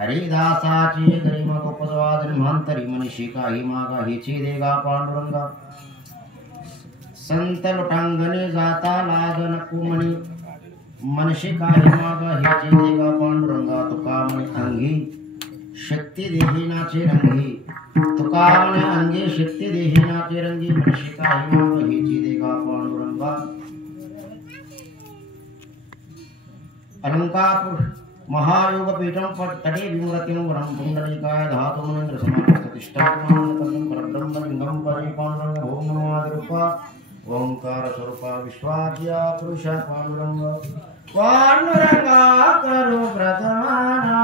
हरिदासाची गरिमा गोपदवादन महांतरी मनीषी काही मागा हिची देगा पांडुरंगा संत लुटांगणे जाता लाग नको म्हणे मनीषी काही मागा हिची देगा पांडुरंगा तुका म्हणे अंगी शक्ती देहिनाचे रंगी तुका म्हणे अंगी शक्ती देहिनाचे रंगी मनीषी काही मागा हिची देगा पांडुरंगा अलंकार महायोग पीठम तटे विमूर्तिं वरं पुंडरीकाय धातु मनेन्द्र समाधिष्ठात्मानं परब्रह्म लिंगं परिपाण्डं ओम नमो आदिरूपा ओंकार स्वरूपा विश्वाद्या पुरुष पाण्डुरंग पाण्डुरंगा करो प्रथमाना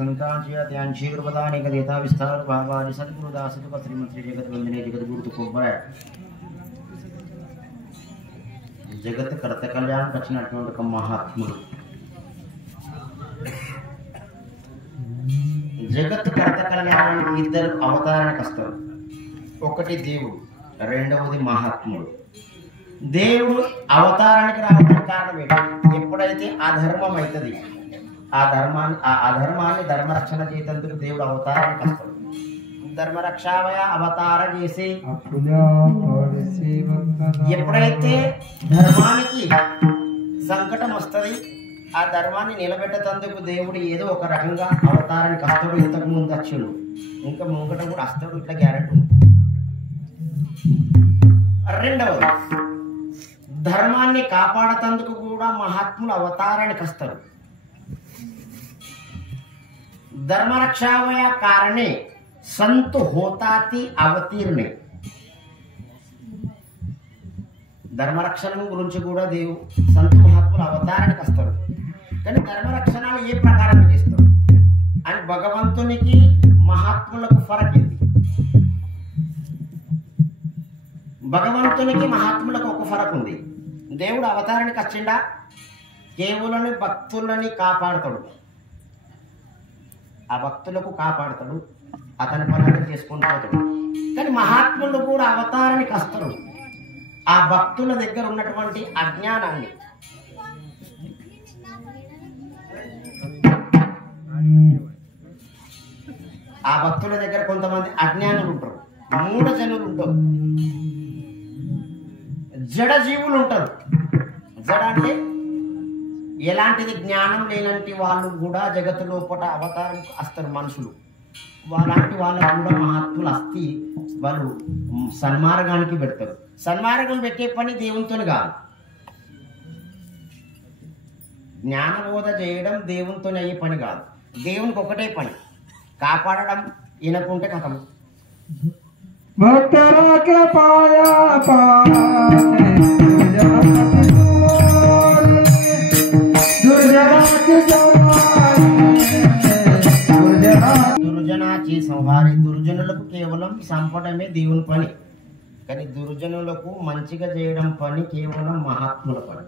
संतांची त्यांची कृपदाने देता विस्तार भावानी सद्गुरुदास श्रीमंत्री जगत वंदने जगत गुरु तुकोबराय जगत कर्త కళ్యాణం వచ్చినటువంటి ఒక మహాత్ముడు జగత్ కర్త కళ్యాణానికి ఇద్దరు అవతారానికి వస్తారు. ఒకటి దేవుడు, రెండవది మహాత్ముడు. దేవుడు అవతారానికి రావడానికి కారణం ఏంటి? ఎప్పుడైతే అధర్మం అవుతుంది ఆ అధర్మాన్ని ధర్మరక్షణ చేసేందుకు దేవుడు అవతారానికి వస్తాడు. ధర్మరక్షావయ అవతార చేసి ఎప్పుడైతే ధర్మానికి సంకటం వస్తుంది ఆ ధర్మాన్ని నిలబెట్టేందుకు దేవుడు ఏదో ఒక రకంగా అవతారానికి వస్తాడు. ఇంతకు ముందు వచ్చాడు, ఇంకా ముంగట కూడా వస్తాడు, ఇట్లా గ్యారెంటీ ఉంది. రెండవది ధర్మాన్ని కాపాడతందుకు కూడా మహాత్ములు అవతారానికి వస్తారు. धर्मरक्षावया कारणे संत होताती అవతీర్ణే. ధర్మరక్షణ గురించి కూడా సంత మహాత్ములు అవతారానికి వస్తారు. కానీ ధర్మరక్షణలు ఏ ప్రకారం చేస్తారు అని భగవంతునికి మహాత్ములకు ఫరక్ ఏంది? భగవంతునికి మహాత్ములకు ఒక ఫరక్ ఉంది. దేవుడు అవతారానికి వచ్చిండా కేవలం భక్తులని కాపాడతాడు, ఆ భక్తులకు కాపాడతాడు, అతని పనులను చేసుకుంటూ పోతాడు. కానీ మహాత్ములు కూడా అవతారానికి వస్తారు ఆ భక్తుల దగ్గర ఉన్నటువంటి అజ్ఞానాన్ని, ఆ భక్తుల దగ్గర కొంతమంది అజ్ఞానులు ఉంటారు, మూఢజనులు ఉంటారు, జడ జీవులు ఉంటారు. జడ అంటే ఎలాంటిది జ్ఞానం లేనంటి వాళ్ళు కూడా జగత్తు లోపల అవతారం వస్తారు మనుషులు. అలాంటి వాళ్ళకు కూడా మహాత్ములు అస్థి వాళ్ళు సన్మార్గానికి పెడతారు. సన్మార్గం పెట్టే పని దేవునితో కాదు, జ్ఞానబోధ చేయడం దేవునితో అయ్యే పని కాదు. దేవునికి ఒకటే పని, కాపాడడం. ఈయనకుంటే కథం దుర్జనాచి సంహారి. దుర్జనులకు కేవలం చంపడమే దేవుని పని, కానీ దుర్జనులకు మంచిగా చేయడం పని కేవలం మహాత్ముల పని.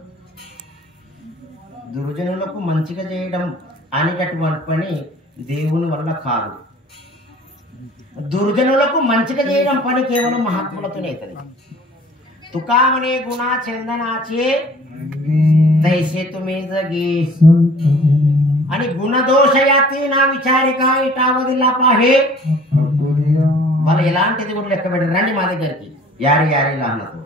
దుర్జనులకు మంచిగా చేయడం అనేటటువంటి పని దేవుని వల్ల కాదు. దుర్జనులకు మంచిగా చేయడం పని కేవలం మహాత్ములతోనే అవుతుంది. తుకామనే గుణ చందనాచే తైసే తుమే జగే అని గుణదోషయాతి నా విచారిక ఇటావదిల్లా పాహే. వాళ్ళు ఎలాంటిది కూడా లెక్క పెట్టారు. రండి మా దగ్గరికి. యారి యారి లానతో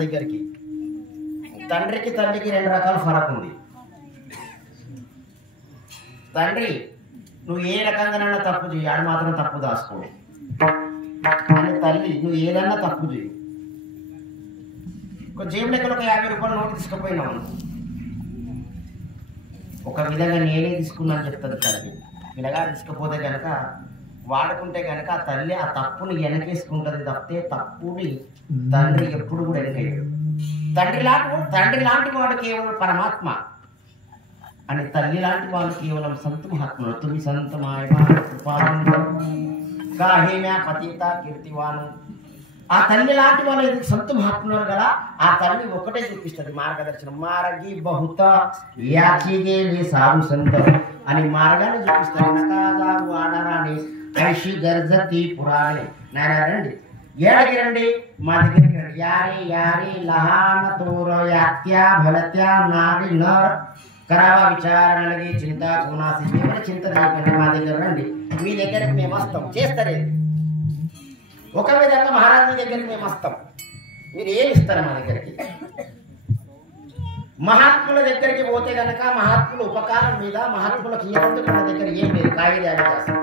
దగ్గరికి. తండ్రికి తల్లికి రెండు రకాల ఫరక్ ఉంది. తండ్రి నువ్వు ఏ రకంగానైనా తప్పు చేయి, ఆడు మాత్రం తప్పు దాసుకో. అని తల్లి నువ్వు ఏదన్నా తప్పు చేయి. ఒక జేబు లెక్కలు ఒక 50 రూపాయలు నోటు తీసుకుపోయినావు, ఒక విధంగా నేనే తీసుకున్నాను చెప్తుంది తల్లి. ఇలాగా తీసుకపోతే కనుక వాడుకుంటే కనుక ఆ తల్లి ఆ తప్పుని వెనకేసుకుంటుంది తప్పితే తప్పుని తండ్రి ఎప్పుడు కూడా వెనకేయడు. తండ్రి లాంటి వాడు కేవలం పరమాత్మ అని, తల్లి లాంటి వాళ్ళు కేవలం సంత మహాత్ములు. తుమి సంత పతిత కీర్తివాను. ఆ తల్లి లాంటి వాళ్ళు సంత మహాత్ములు కదా, ఆ తల్లి ఒకటే చూపిస్తుంది మార్గదర్శనం. మారగి బహుత యాచిగే సాధు సంత అని మార్గాన్ని చూపిస్తారు. నకాజారు ఆడరాని ఐషి గర్జతి పురాణి. నాయన రండి, ఏడకి రండి, మా దగ్గరికి రండి. యారి యారి లహాన తోర యాత్యా భలత్యా నారి నర్ కరావ విచారణలకి చింత గుణాసి. ఎవరి చింత చేయకండి, మా దగ్గర రండి, మీ దగ్గరికి మేము వస్తాం. చేస్తారే ఒక విధంగా మహారాజ్ మీ దగ్గరికి మేము వస్తాం, మీరు ఏమి ఇస్తారు మా దగ్గరికి? మహాత్ముల దగ్గరికి పోతే గనక మహాత్ముల ఉపకారం మీద మహాత్ములకు ఇయ్యనందుకు మన దగ్గర ఏం లేదు. కాగిదాలు చేస్తాం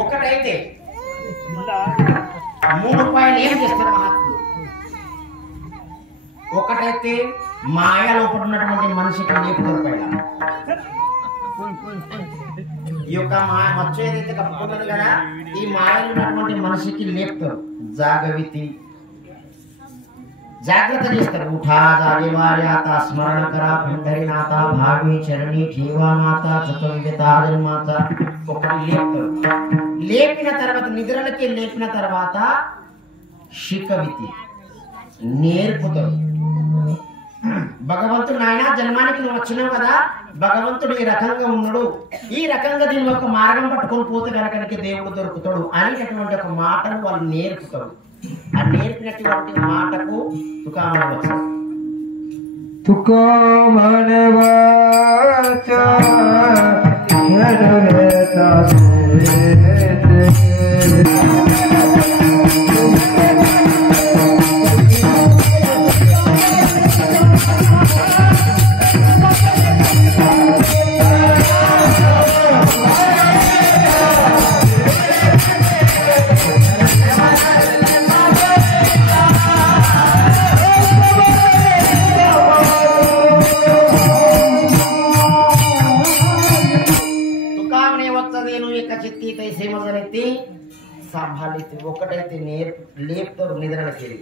ఒకటైతే 3 రూపాయలు ఏం చేస్తారు మహాత్ములు? ఒకటైతే మాయ లోపల ఉన్నటువంటి మనిషికి లేపుతారు పైన. ఈ యొక్క మచ్చ ఏదైతే కప్పుకున్నది కదా, ఈ మాయలో ఉన్నటువంటి మనిషికి లేపుతారు. జాగవితి జాగ్రత్త చేస్తారు. ఉఠా జాగేవార్యాత స్మరణ కరా పండరినాథ భావి చరణి జీవామాత చతుర్వితామాత ఒకటి లేపుతారు. లేపిన తర్వాత నిద్రలకి లేపిన తర్వాత శిఖవితి నేర్పుతారు. భగవంతుడు నాయన జన్మానికి నువ్వు వచ్చినావు కదా, భగవంతుడు ఈ రకంగా ఉన్నాడు, ఈ రకంగా దీని ఒక మార్గం పట్టుకొని పోతే కనుక దేవుడు దొరుకుతాడు అనేటటువంటి ఒక మాటను వాళ్ళు నేర్పుతారు. ఆ నేర్పినటువంటి మాటకు తుకామణి వచ్చారు. ఒకటైతే లేపుతారు నిద్రలకెళ్ళి,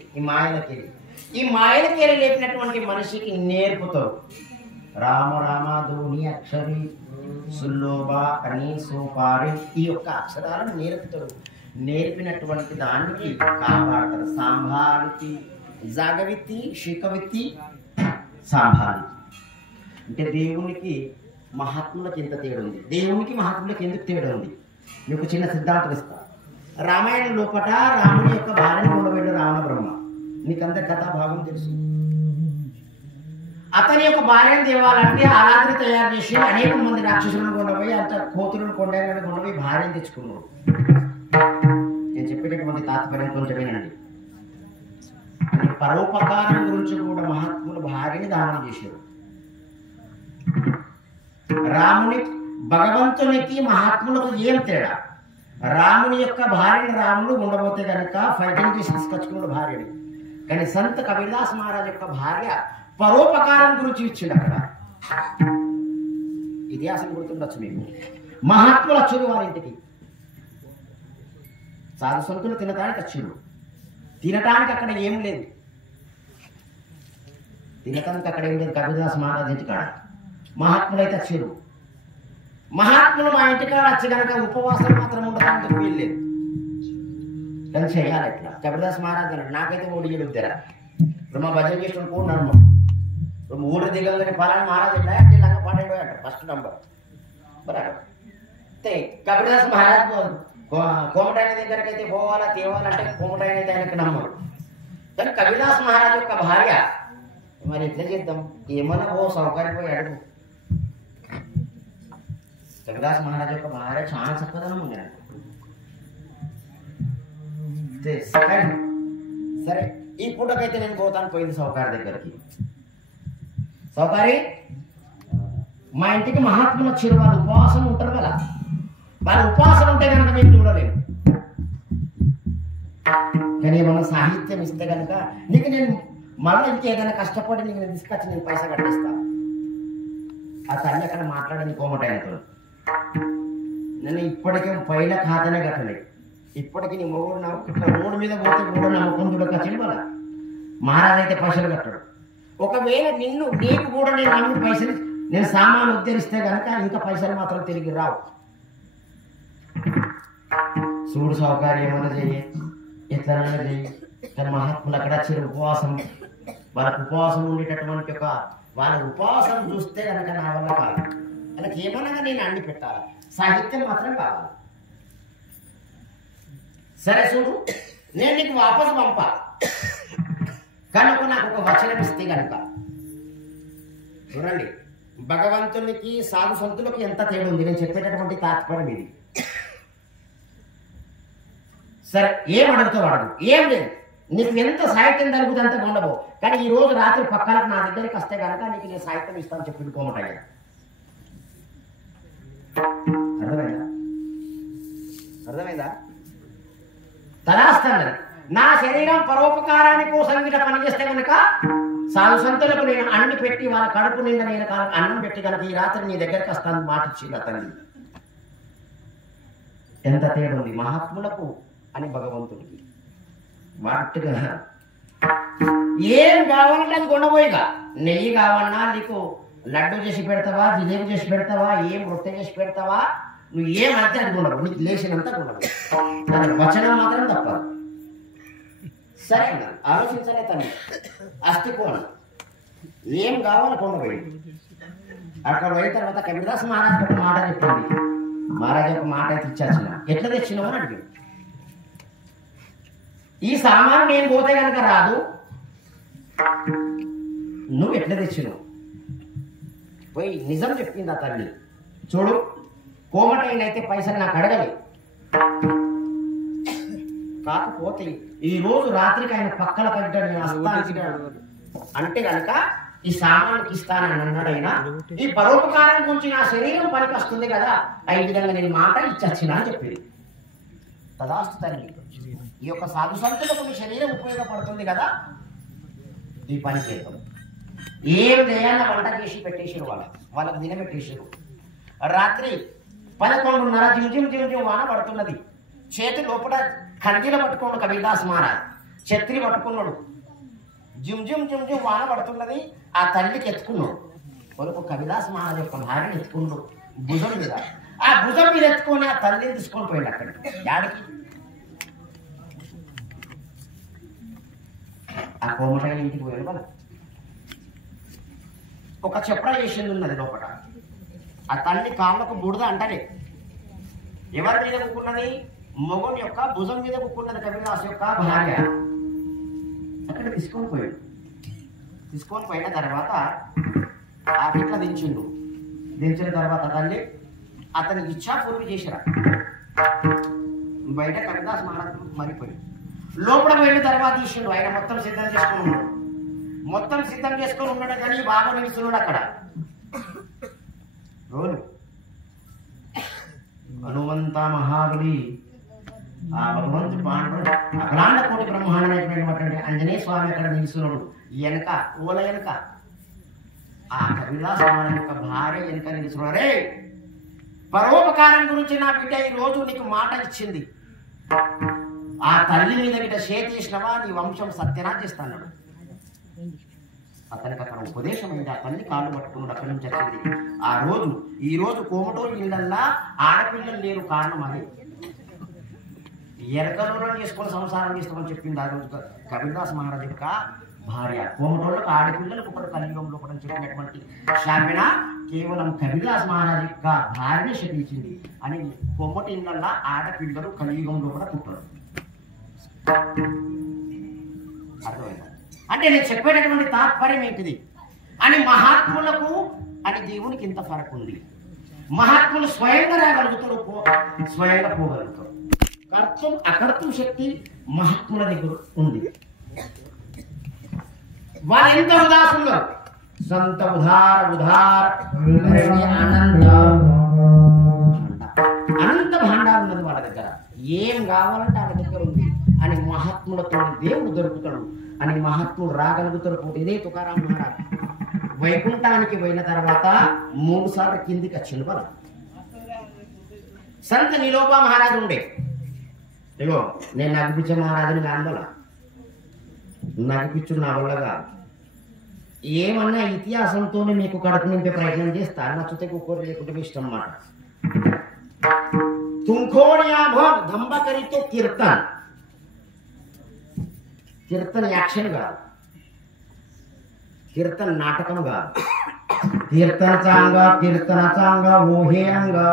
ఈ మాయలకెళ్ళి లేపినటువంటి మనిషికి నేర్పుతారు. రామ రామ ధోని అక్షరి సుల్లోబ అని సోపారి ఈ యొక్క అక్షరాలను నేర్పుతారు. నేర్పినటువంటి దానికి కాపాడతారు. సాంభాలితి జాగవితి శిఖవితి సాంభాలితి అంటే దేవునికి మహాత్ములకు ఎంత తేడా ఉంది, దేవునికి మహాత్ములకు ఎందుకు తేడా ఉంది? మీకు చిన్న సిద్ధాంతం ఇస్తా. రామాయణం లోపట రాముని యొక్క భార్యను ఉండబెట్టు రావణ బ్రహ్మ, నీకంత కథాభాగం తెలుసు. అతని యొక్క భార్యను తేవాలంటే ఆరాధన తయారు చేసి అనేక మంది రాక్షసులను కొండపోయి అంత కోతులను కొండని కొండపోయి భార్యను తెచ్చుకున్నాడు. నేను చెప్పేటటువంటి తాత్పర్యం కొంచెం వినండి. పరోపకారం గురించి కూడా మహాత్ములు భార్యని దానం చేశారు. రాముని భగవంతునికి మహాత్ములకు ఏం తేడా? రాముని యొక్క భార్యని రాముడు ఉండబోతే కనుక ఫైటింగ్ చేసి తీసుకొచ్చుకున్నాడు భార్యని. కానీ సంత్ కబీర్దాస్ మహారాజ్ యొక్క భార్య పరోపకారం గురించి ఇచ్చిండు అక్కడ. ఇతిహాసం గుర్తుండొచ్చు మీకు. మహాత్ములు వచ్చారు వారి ఇంటికి, సాధు సంతులు తినటానికి వచ్చారు. తినటానికి అక్కడ ఏం లేదు, తినటానికి అక్కడ ఏం లేదు. కబీర్దాస్ మహారాజ్ ఇంటికాడ మహాత్ములు అయితే వచ్చారు. మహాత్ములు మా ఇంటికాడ వచ్చి కనుక ఉపవాసం మాత్రం ఉండటానికి వీల్లేదు, కానీ చేయాలి ఎట్లా. కబీర్దాస్ మహారాజ్ అన్నాడు, నాకైతే ఓడియలు తెర ఇప్పుడు మా భజన చేసిన కూడా నమ్మం. ఇప్పుడు ఊరు దిగలని పలానా మహారాజ్ ఎట్లా అంటే లంగ పాడాడు అంట ఫస్ట్ నంబర్ బరాబర్. కబీర్దాస్ మహారాజ్ కోమటాయన దగ్గరికి అయితే పోవాలా తేవాలంటే కోమటాయన అయితే ఆయనకు నమ్మరు. కానీ కబీర్దాస్ మహారాజ్ యొక్క భార్య మరి ఎట్లా చేద్దాం, ఏమన్నా ఓ సౌకర్యం పోయి అడుగు. కబీర్దాస్ మహారాజ్ యొక్క భార్య చాలా చక్కదనం ఉంది. సరే ఈ పూటకైతే నేను పోతాను. పోయింది సౌకారి దగ్గరికి. సౌకారి, మా ఇంటికి మహాత్ములు వచ్చారు, వాళ్ళు ఉపవాసం ఉంటారు కదా, వాళ్ళు ఉపవాసం ఉంటే కనుక మేము చూడలేము. కానీ ఏమన్నా సాహిత్యం ఇస్తే కనుక నీకు నేను మళ్ళీ ఇంకేదైనా కష్టపడి నీకు నేను తీసుకొచ్చి నేను పైసా కట్టిస్తా. ఆ తల్లి అక్కడ మాట్లాడింది కోమటాయనతో, నేను ఇప్పటికే పైన ఖాతానే కట్టలేదు, ఇప్పటికి నీ మూడు ఇట్లా రోడ్డు మీద పోతే కూడా నా ముఖం చూడకొచ్చింది. మళ్ళా మహారాజ్ అయితే పైసలు కట్టాడు. ఒకవేళ నీకు కూడా నేను నమ్మి పైసలు నేను సామాను ఉద్ధరిస్తే కనుక ఇంకా పైసలు మాత్రం తిరిగి రావు. చూడు సౌకర్యం ఏమన్నా చెయ్యి, ఎట్లనైనా చెయ్యి. కానీ మహాత్ములు అక్కడ వచ్చారు ఉపవాసం, వాళ్ళకు ఉపవాసం ఉండేటటువంటి ఒక వాళ్ళ ఉపవాసం చూస్తే కనుక నా వల్ల కాదు. వాళ్ళకి ఏమన్నా నేను అండి పెట్టాలి, సాహిత్యం మాత్రం కావాలి. సరే చూడు, నేను నీకు వాపసు పంపా కనుక నాకు ఒక వచనం ఇస్తే కనుక. చూడండి, భగవంతునికి సాధు సంతులకు ఎంత తేడా ఉంది. నేను చెప్పేటటువంటి తాత్పర్యం ఇది. సరే ఏం అడుగుతావు అడుగు, ఏం లేదు, నీకు ఎంత సాహిత్యం జరుగుతుంది అంత ఉండవు. కానీ ఈ రోజు రాత్రి పక్కనకు నా దగ్గరికి వస్తే కనుక నీకు నేను సాహిత్యం ఇస్తాను చెప్పి కోమటయ్య. అర్థమైందా? అర్థమైందా? తదాస్తాను. నా శరీరం పరోపకారానికి కోసం గిట పనిచేస్తే కనుక సాధు సంతులకు నేను అన్నం పెట్టి వాళ్ళ కడుపు నిండా నేను అన్నం పెట్టి కనుక ఈ రాత్రి నీ దగ్గరికి వస్తాను మాట ఇచ్చింది తల్లి. ఎంత తేడా ఉంది మహాత్ములకు అని భగవంతుడికి. వాటిగా ఏం కావాలంటే అది కొండపోయిగా. నెయ్యి కావాలన్నా నీకు లడ్డు చేసి పెడతావా, జిలేబీ చేసి పెడతావా, ఏం రొట్టె చేసి పెడతావా, నువ్వు ఏమంటే అది ఉండవు, నీకు లేచినంత ఉండవు. వచనం మాత్రం తప్పదు. సరే ఆలోచించలే తను అస్థి కోణ ఏం కావాలి కొండపోయి. అక్కడ పోయిన తర్వాత కబీర్దాస్ మహారాజ్ ఒక మాట చెప్పింది. మహారాజ్ ఒక మాట అయితే ఇచ్చాల్సిన, ఎట్లా తెచ్చినావు అని అడిగాడు. ఈ సామాను నేను పోతే కనుక రాదు, నువ్వు ఎట్లా తెచ్చినావు పోయి నిజం చెప్పింది ఆ తల్లి. చూడు, కోమటైనైతే పైసలు నాకు అడగలి, కాకపోతే ఈ రోజు రాత్రికి ఆయన పక్కల కట్ట నేను వస్తాను అంటే కనుక ఈ సామాన్కి ఇస్తానని అన్నాడైనా ఈ పరోపకారం గురించి నా శరీరం పనికి వస్తుంది కదా, ఈ విధంగా నేను మాట ఇచ్చొచ్చిన అని చెప్పింది. తదాస్తు తల్లి, ఈ యొక్క సాధు సంతులకు మీ శరీరం ఉపయోగపడుతుంది కదా, ఈ పని చేద్దాం. ఏం చేయాలని వంట చేసి పెట్టేసారు, వాళ్ళకి దినబెట్టేసారు. రాత్రి 11:30 జిమ్ జిమ్ జిమ్ వాన పడుతున్నది. చేతి లోపల ఖండీలు పట్టుకున్నాడు కబీర్దాస్ మహారాజ్, ఛత్రి పట్టుకున్నాడు. జిమ్ జిమ్ జిమ్ జిమ్ వాన పడుతున్నది. ఆ తల్లికి ఎత్తుకున్నాడు. కొరకు కబీర్దాస్ మహారాజ్ యొక్క భార్యని ఎత్తుకున్నాడు భుజం మీద. ఆ భుజం మీద ఎత్తుకొని ఆ తల్లిని తీసుకొని పోయింది అక్కడికి. యాడికి? ఆ కోమటాయి ఇంటికి పోయాడు కదా. ఒక చెప్పడ చేసింది ఉన్నది లోపల. ఆ తల్లి కాళ్ళకు బుడద అంటలే. ఎవరి మీద కూకున్నది? మొగన్ యొక్క భుజం మీద కూకున్నది కబీర్దాస్ యొక్క భార్య. అక్కడ తీసుకొని పోయాడు. తీసుకొని పోయిన తర్వాత ఆ ఇట్లా దించిండు. దించిన తర్వాత తల్లి అతని ఇచ్చాపూర్తి చేసిరా. బయట కబీర్దాస్ మహారాజ్ మరిపోయి లోపల పోయిన తర్వాత ఇచ్చిండు. ఆయన మొత్తం సిద్ధం చేసుకొని ఉన్నాడు. మొత్తం సిద్ధం చేసుకొని ఉన్నాడు కానీ బాగా నిలుస్తున్నాడు అక్కడ. రోజు హనుమంత మహాబలి ఆ భగవంతుడు పాండవుడు అఖలాండ కోటి బ్రహ్మాండమైనటువంటి ఆంజనేయ స్వామి అక్కడ నిలుస్తున్నాడు. వెనక ఓల వెనక ఆ కపిలాస మహారాజు యొక్క భార్య వెనక నిలుస్తున్నాడు. రే పరోపకారం గురించి నా బిడ్డ ఈ రోజు నీకు మాట ఇచ్చింది. ఆ తల్లి మీద బిడ్డ చేసినవా నీ వంశం సత్యనాశ చేస్తాడు. అతనికి అక్కడ ఉపదేశం అయింది. ఆ తల్లి కాళ్ళు పట్టుకున్నాడు. అక్కడి నుంచి వచ్చింది. ఈ రోజు కోమటోలు ఇళ్ళల్లా ఆడపిల్లలు లేరు. కారణం అది ఎరకలో చేసుకొని సంసారం చేస్తామని చెప్పింది ఆ రోజు కపిలదాస్ మహారాజు యొక్క భార్య. కోమటోళ్ళకు ఆడపిల్లలకు ఒకటి కలియుగంలో ఒకటి చెప్పినటువంటి శాపన కేవలం కపిలదాస్ మహారాజు యొక్క భార్యనే శపించింది అని. కొమ్మటి ఇళ్ళల్లా ఆడపిల్లలు కలియుగంలో కూడా పుట్టారు. అర్థమైందా? అంటే నేను చెప్పేటటువంటి తాత్పర్యం ఏంటిది అని మహాత్ములకు అని దేవునికి ఇంత ఫరక్ ఉంది. మహాత్ములు స్వయంగా రాగలుగుతారు, స్వయంగా పోగలుగుతారు. కర్తం అకర్తం శక్తి మహాత్ముల దగ్గర ఉంది. వాళ్ళు ఎంత ఉదాసున్నారు. సంత ఉదార అనంత భాండాలు ఉన్నది వాళ్ళ దగ్గర. ఏం కావాలంటే వాళ్ళ దగ్గర ఉంది అని మహాత్ములతో దేవుడు దొరుకుతాడు అని మహాత్ముడు రాగలుగుతారు. ఇదే తుకారాం మహారాజ్ వైకుంఠానికి పోయిన తర్వాత 3 సార్లు కిందికి వచ్చింది. బల సంత నిలోపా మహారాజు ఉండే. ఇగో నేను నగిపించే మహారాజుని కాందల నగిపించు నా వల్లగా ఏమన్నా ఇతిహాసంతో మీకు కడుపు నింపే ప్రయత్నం చేస్తా. నచ్చితే కుక్కరు లేకుంటే ఇష్టం అన్నమాట. తుంకోణియా భోగ్ దంబకరితో కీర్తన యాక్షన్ కాదు, కీర్తన నాటకం కాదు. కీర్తన చాంగా ఊహేయంగా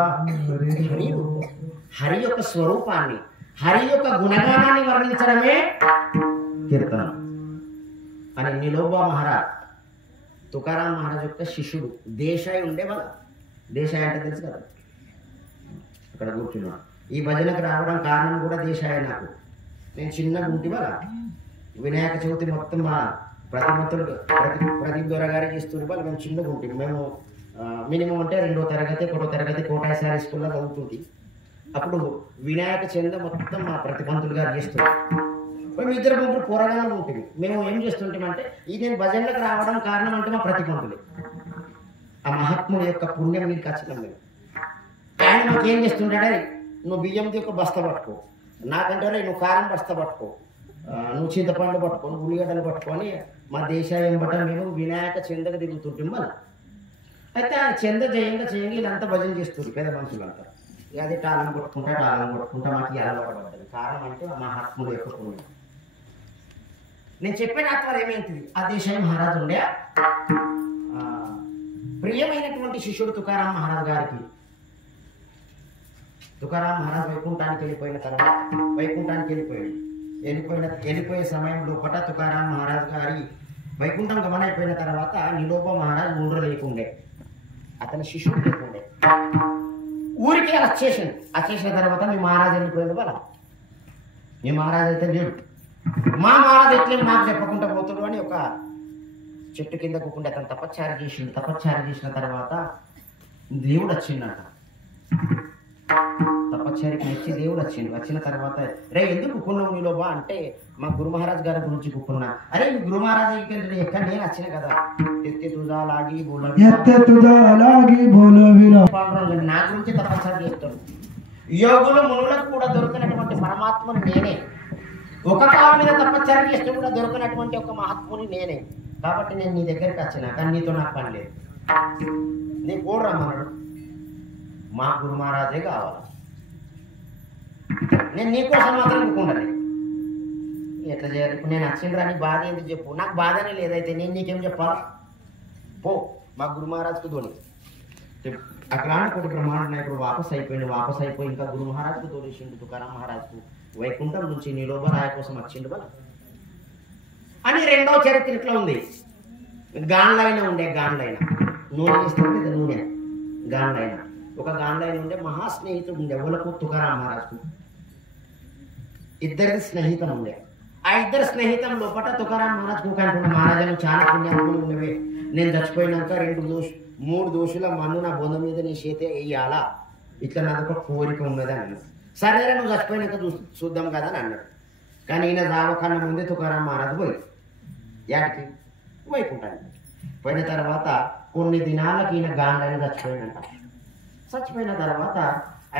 హరి యొక్క స్వరూపాన్ని, హరి యొక్క గుణగానాన్ని వర్ణించడమే కీర్తన అని. నిలోబా మహారాజ్ తుకారాం మహారాజ్ యొక్క శిష్యుడు దేశాయి ఉండే వాళ్ళ. దేశాయి అంటే తెలుసు కదా, అక్కడ కూర్చున్నాడు. ఈ భజనకు రావడం కారణం కూడా దేశాయి. నాకు నేను చిన్నగా ఉంటే వాళ్ళ వినాయక చవితి మొత్తం మా ప్రతి దొరగారి చేస్తుంటే వాళ్ళు మేము చిన్నగా ఉంటుంది. మేము మినిమం అంటే 2వ తరగతి 1వ తరగతి కోటాసారి స్కూల్లో చదువుతుంది. అప్పుడు వినాయక చంద మొత్తం మా ప్రతిపంతులు గారు చేస్తున్నారు. మేము 2-3 పోరగాళ్ళు ఉంటుంది. మేము ఏం చేస్తుంటామంటే ఈ నేను భజనలకు రావడం కారణం అంటే మా ప్రతిపంతులు ఆ మహాత్ముడి యొక్క పుణ్యం మీకు ఖచ్చితం. మేము ఆయన మాకు ఏం చేస్తుంటాడే, నువ్వు బియ్యంది ఒక బస్తా పట్టుకో, నాకంటే నువ్వు కారం బస్తా పట్టుకో, నువ్వు చింతపండు పట్టుకొని ఉల్లిగడ్డలు పట్టుకొని మా దేశాలు ఎంబట మేము వినాయక చందకు తిరుగుతుంటాం. మన అయితే ఆ చంద చేయంగా ఇదంతా భజన చేస్తుంది పెద్ద మనుషులు అంతా. అది టాలం కొట్టుకుంటా మాకు అలవాటు. కారణం అంటే మహాత్ముడు యొక్క పుణ్యం. నేను చెప్పిన ఆత్మ ఏమేంటిది, ఆ దేశాయి మహారాజు ఉండే ప్రియమైనటువంటి శిష్యుడు తుకారాం మహారాజు గారికి. తుకారాం మహారాజు వైకుంఠానికి వెళ్ళిపోయిన తర్వాత వెళ్ళిపోయే సమయంలో పట తుకారాం మహారాజు గారి వైకుంఠం గమనైపోయిన తర్వాత నిలోప మహారాజు ఊళ్ళో లేకుండే, అతని శిష్యుడు లేకుండే. ఊరికే వచ్చేసిన తర్వాత మీ మహారాజు వెళ్ళిపోయింది బల. మీ మహారాజు అయితే లేడు. మా మహారాజు ఎట్లే నాకు చెప్పకుండా పోతాడు అని ఒక చెట్టు కింద కూకుంటే అతను తపశ్చారి చేసిన తర్వాత దేవుడు వచ్చిండట. తపశ్చర్యకి మెచ్చి దేవుడు వచ్చిన తర్వాత రే ఎందుకు కుక్కున్నావు నీలోబా అంటే మా గురు మహారాజ్ గారి గురించి కుక్కున్నా. అరే మీ గురు మహారాజ్ ఎక్కడ నేను వచ్చిన కదా నా గురించి తపశ్చర్య చేస్తాడు. యోగులు మునులకు కూడా దొరికినటువంటి పరమాత్మను నేనే. ఒక కాలం మీద తపశ్చర్య చేస్తే కూడా దొరికినటువంటి ఒక మహాత్ముని నేనే. కాబట్టి నేను నీ దగ్గరికి వచ్చిన, కానీ నీతో నాకు పని లేదు. నీ కూడా రమ్మన్నాడు. మా గురు మహారాజే కావాలి. నేను నీకోసం మాత్రం అనుకుంటాను. ఎట్లా చేయాలి ఇప్పుడు? నేను వచ్చిండ్రా నీ బాధ ఏంటి చెప్పు. నాకు బాధనే లేదైతే నేను నీకేం చెప్పాలి? పో మా గురు మహారాజ్కు తోని. అక్కడ కొద్ది బ్రహ్మాండ నాయకుడు వాపస్ అయిపోయి ఇంకా గురు మహారాజ్కు తోలేసిండు. తుకారాం మహారాజ్కు వైకుంఠం నుంచి నీలోబ రాయ కోసం వచ్చిండు బల అని. 2వ చరిత్ర ఇట్లా ఉంది. గాండ్లైన నూనె ఇస్తుంటే నూనె గాండ్లైన ఒక గాండ్లైన ఉండే మహాస్నేహితుడు ఉండే ఎవలకు తుకారాం మహారాజ్కు. ఇద్దరిది స్నేహితం ఉండే. ఆ ఇద్దరు స్నేహితం లోపల తుకారాం మహారాజ్కు అంటున్న మహారాజాను చాలా పుణ్యాలు ఉన్నవే. నేను చచ్చిపోయినాక 3 దోషుల మన్ను నా బొంద మీద నీ చేతే వేయాలా, ఇట్లా నాకు ఒక కోరిక ఉన్నది అని. సరేరా నువ్వు చచ్చిపోయినాక చూద్దాం కదా అని అన్నాడు. కానీ ఈయన రావకన్నా ముందే తుకారాం మహారాజు పోయి యాడికి వైకుంటాను పోయిన తర్వాత కొన్ని దినాలకు ఈయన గాంధాన్ని చచ్చిపోయినంట. చచ్చిపోయిన తర్వాత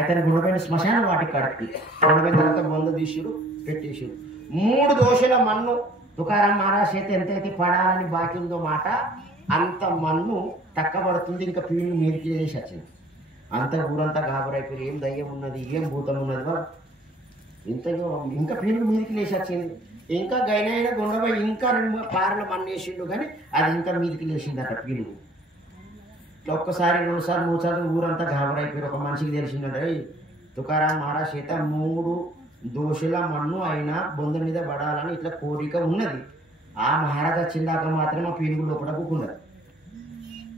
అతని గుణమైన శ్మశాన వాటికి కడుపు గుణమైన తర్వాత బొంద తీసిరు పెట్టేసిరు. 3 దోశల మన్ను తుకారాం మహారాజ్ చేత ఎంతైతే పడాలని బాకీ ఉందో మాట అంత మన్ను తక్కబడుతుంది. ఇంకా పీళ్ళు మీదకి వేసి వచ్చింది. అంత ఊరంతా గాబరైపోయి ఏం దయ్యం ఉన్నది ఏం భూతం ఉన్నది వా ఇంతలో ఇంకా పీళ్ళు మీదకి లేచి వచ్చింది. ఇంకా గైనైన గుండెపై ఇంకా 2 పారల మన్ను వేసిండు కానీ అది ఇంకా మీదకి లేచింది అక్కడ పీళ్ళు. ఒక్కసారి 2 సార్లు 3 సార్లు ఊరంతా గాబరైపోయి ఒక మనిషికి తెలిసిందంటే తుకారాం మహారాజ్ చేత 3 దోషుల మన్ను అయినా బొంద మీద పడాలని ఇట్లా కోరిక ఉన్నది. ఆ మహారాజ్ వచ్చిందాక మాత్రం ఆ పీనుగు లోపల కూకున్నది.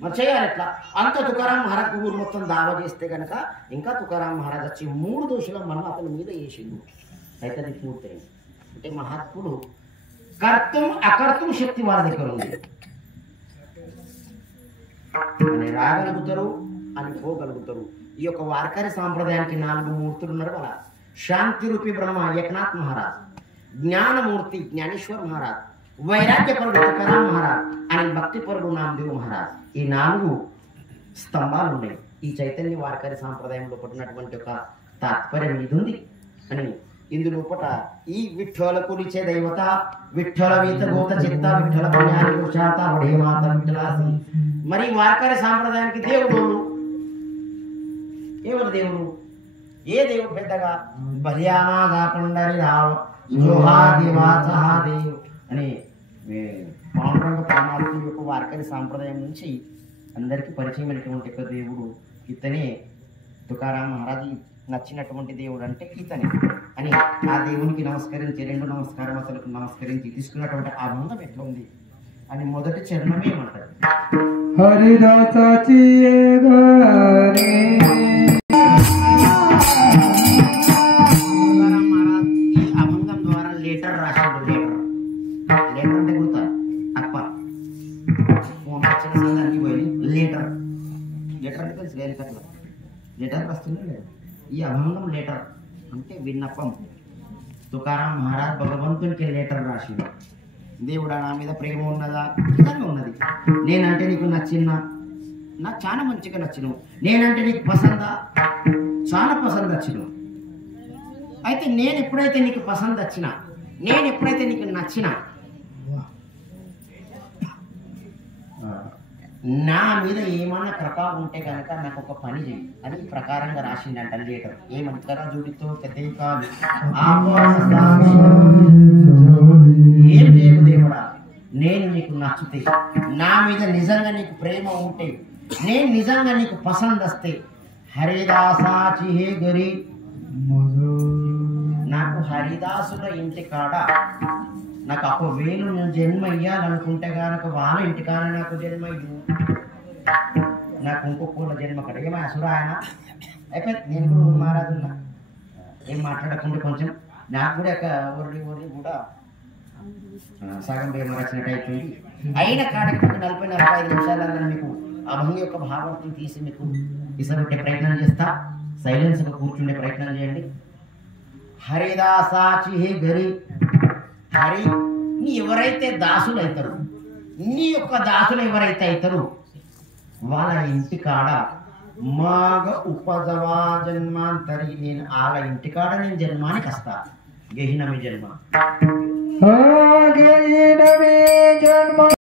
మరి చేయాలి ఎట్లా? అంత తుకారాం మహారాజ్ ఊరు మొత్తం దావా చేస్తే కనుక ఇంకా తుకారాం మహారాజ్ వచ్చి 3 దోషుల మన్ను అతని మీద వేసిండు. అయితే అది పూర్తయింది. అంటే మహాత్ముడు కర్తం అకర్తం శక్తి వారి దగ్గర ఉంది. అని రాగలుగుతారు అని పోగలుగుతారు. ఈ యొక్క వార్కరి సాంప్రదాయానికి 4 మూర్తులు ఉన్నారు. వాళ్ళ శాంతి రూపి బ్రహ్మ ఏకనాథ్ మహారాజ్, జ్ఞానమూర్తి జ్ఞానేశ్వర్ మహారాజ్, వైరాగ్యపరుడు తుకారాం మహారాజ్ అని భక్తిపరుడు నామదేవ్ మహారాజ్. ఈ 4 స్తంభాలు ఉన్నాయి. ఈ చైతన్య వార్కరి సాంప్రదాయంలో పడినటువంటి ఒక తాత్పర్యం ఇది ఉంది అని ఇందులో పట ఈ విఠ్ఠల కులిచే దైవత విఠ్ఠల వీత గోత చిత్త విఠ్ఠల పుణ్యాత వడేమాత విఠలాసి. మరి వార్కరి సాంప్రదాయానికి దేవుడు ఎవరు? దేవుడు ఏ దేవుడు పెద్దగా బలియామాగా పండరి రావ జోహాదేవాదేవ్ అని పాండురంగ పరమాత్మ యొక్క వార్కరి సాంప్రదాయం నుంచి అందరికీ పరిచయమైనటువంటి ఒక దేవుడు ఇతనే. తుకారాం మహారాజు నచ్చినటువంటి దేవుడు అంటే ఇతనే అని ఆ దేవునికి నమస్కరించి 2 నమస్కారమతలకు నమస్కరించి తీసుకున్నటువంటి ఆ బంధం ఎట్లా ఉంది అని మొదటి చరణమే ఏమంటారు? హరిదాసాచి లెటర్ రాశాడు. లెటర్ అంటే గుర్తా అప్ప ఫోన్ వచ్చిన సందర్భానికి పోయి లెటర్ అంటే తెలుసు గైలికట్ల లెటర్ వస్తుంది లేదు. ఈ అభంగం లెటర్ అంటే విన్నపం. తుకారాం మహారాజ్ భగవంతునికి లెటర్ రాసిండు. దేవుడా నా మీద ప్రేమ ఉన్నదా? నిజంగా ఉన్నది. నేనంటే నీకు నచ్చినా? నాకు చాలా మంచిగా నచ్చినావు. నేనంటే నీకు పసందా? చాలా పసంద్ వచ్చినావు. అయితే నేను ఎప్పుడైతే నీకు పసంద్ వచ్చినా, నేను ఎప్పుడైతే నీకు నచ్చినా, నా మీద ఏమన్నా కృప ఉంటే కనుక నాకు ఒక పని చేయి అని ప్రకారంగా రాసిందంట లెటర్. ఏమంటారా జోడితో ఏం చేయకు దేవుడా, నేను నీకు నచ్చితే, నా మీద నిజంగా నీకు ప్రేమ ఉంటే, నేను నిజంగా నీకు పసంద్ వస్తే హరిదాసాచి హే గరి నాకు హరిదాసుల ఇంటి కాడ నాకు ఒకవేళ నేను జన్మ ఇయ్యాలనుకుంటే కనుక వాళ్ళ ఇంటికాడ నాకు జన్మ ఇయ్యు. నాకు ఇంకొక జన్మ కడ ఏమో అసురా ఆయన అయిపోయి నేను కూడా మహారాజు ఉన్నా. ఏం మాట్లాడకుండా కొంచెం నాకు కూడా ఒర్రి కూడా సగం ప్రేమ వచ్చినట్టు అయిపోయింది. అయిన కాడకి 40-45 నిమిషాలలో మీకు అభంగి యొక్క భావార్థం తీసి మీకు ఇసగొట్టే ప్రయత్నం చేస్తా. సైలెన్స్గా కూర్చుండే ప్రయత్నం చేయండి. హరిదాసాచి హే గరి, హరి నీ ఎవరైతే దాసులు అవుతారు, నీ యొక్క దాసులు ఎవరైతే అవుతారు వాళ్ళ ఇంటికాడ మాగ ఉపజవా జన్మాంతరి, నేను వాళ్ళ ఇంటికాడ నేను జన్మానికి వస్తా. గహినమి జన్మ